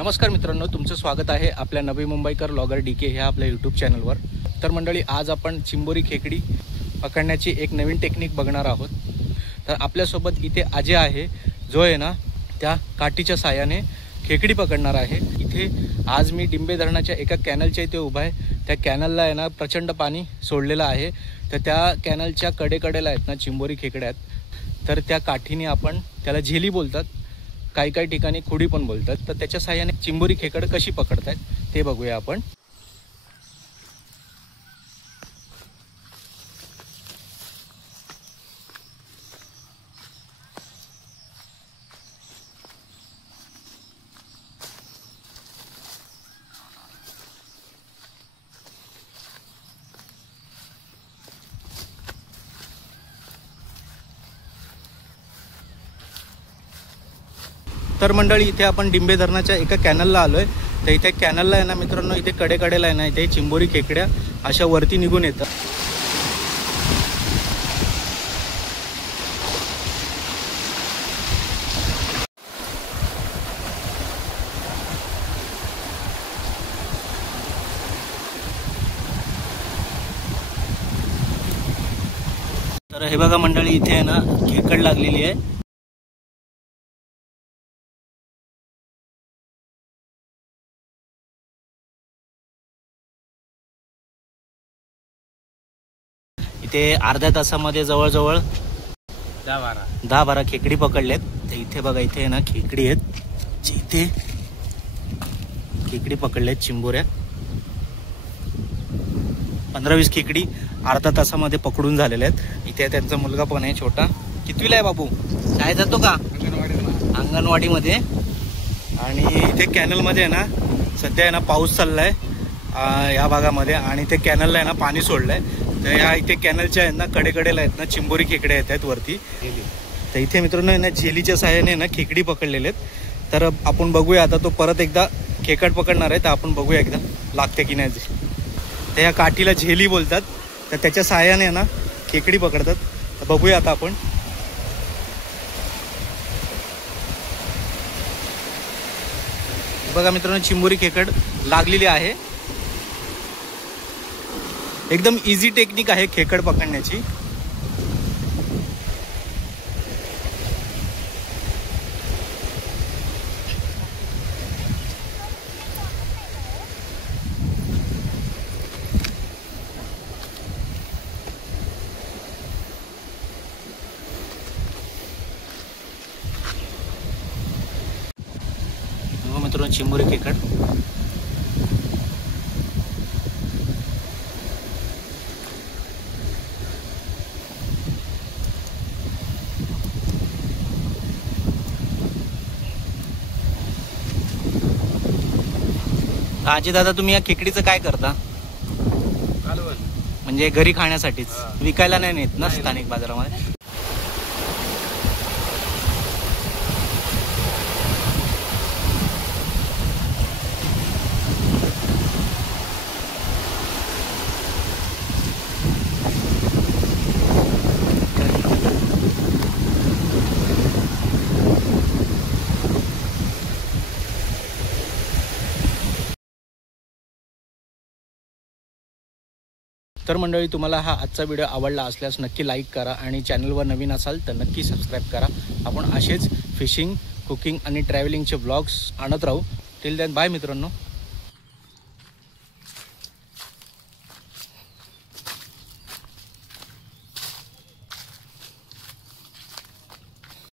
नमस्कार मित्रांनो, तुमचं स्वागत आहे आपल्या नवी मुंबईकर लॉगर डीके ह्या आपल्या यूट्यूब चॅनलवर। तर मंडळी, आज आपण चिंबोरी खेकडी पकडण्याची एक नवीन टेक्निक बघणार आहोत। तर आपल्यासोबत इथे अजय आहे, जो आहे ना त्या काठीच्या साहाय्याने खेकडी पकडणार आहे। इथे आज मी डिंबे धरणाच्या एका कॅनलच्या इथे उभा आहे। त्या कॅनलला आहे ना प्रचंड पाणी सोडलेलं आहे। तर त्या कॅनलच्या कडेकडेला आहेत ना चिंबोरी खेकड्या आहेत। तर त्या काठीने आपण त्याला झेली बोलतात, काही काही ठिकाणी खुडी पण बोलतात। तर त्याच्या साहाय्याने चिंबोरी खेकड कशी पकडतात ते बघूया आपण। तर मंडळी, इथे आपण डिंबे धरणाच्या एका कॅनलला आलोय। तर इथे कॅनलला आहे ना मित्रांनो, इथे कडेकडेला आहे ना इथे चिंबोरी खेकड्या अशा वरती निघून येतात। तर हे बघा मंडळी, इथे आहे ना खेकड लागलेली आहे। इथे अर्ध्या तासामध्ये जवळजवळ 10-12 खेकडी पकडलेत। तर इथे बघा, इथे ना खेकडी आहेत, इथे खेकडी पकडलेत चिंबोऱ्या। 15-20 खेकडी अर्धा तासामध्ये पकडून झालेले आहेत। इथे त्यांचा मुलगा पण आहे छोटा। कितवीला आहे बाबू? शाळेत जातो का? अंगणवाडीमध्ये। आणि इथे कॅनलमध्ये आहे ना सध्या आहे ना पाऊस चाललाय या भागामध्ये, आणि ते कॅनलला आहे ना पाणी सोडलंय। तर या इथे कॅनलच्या आहेत ना कडेकडेला आहेत ना चिंबोरी खेकड्या येत आहेत वरती। तर इथे मित्रांनो ना झेलीच्या साहाय्याने ना खेकडी पकडलेले आहेत। तर आपण बघूया, आता तो परत एकदा खेकड पकडणार आहे। तर आपण बघूया एकदा लागते की नाही। तर या काठीला झेली बोलतात। तर त्याच्या साहाय्याने ना खेकडी पकडतात। तर बघूया आता आपण। बघा मित्रांनो, चिंबोरी खेकड लागलेली आहे। एकदम इझी टेक्निक आहे खेकड पकडण्याची। मित्रांनो, चिंबोरी खेकड आजी दादा, तुम्ही या खेकडीचं काय करता? म्हणजे घरी खाण्यासाठीच, विकायला नाही नेत ना स्थानिक बाजारामध्ये? तर मंडळी, तुम्हाला हा आजचा व्हिडिओ आवडला असल्यास नक्की लाईक करा, आणि चॅनलवर नवीन असाल तर नक्की सबस्क्राईब करा। आपण असेच फिशिंग, कुकिंग आणि ट्रॅव्हलिंगचे ब्लॉग्स आणत राहू। टिल देन बाय मित्रांनो।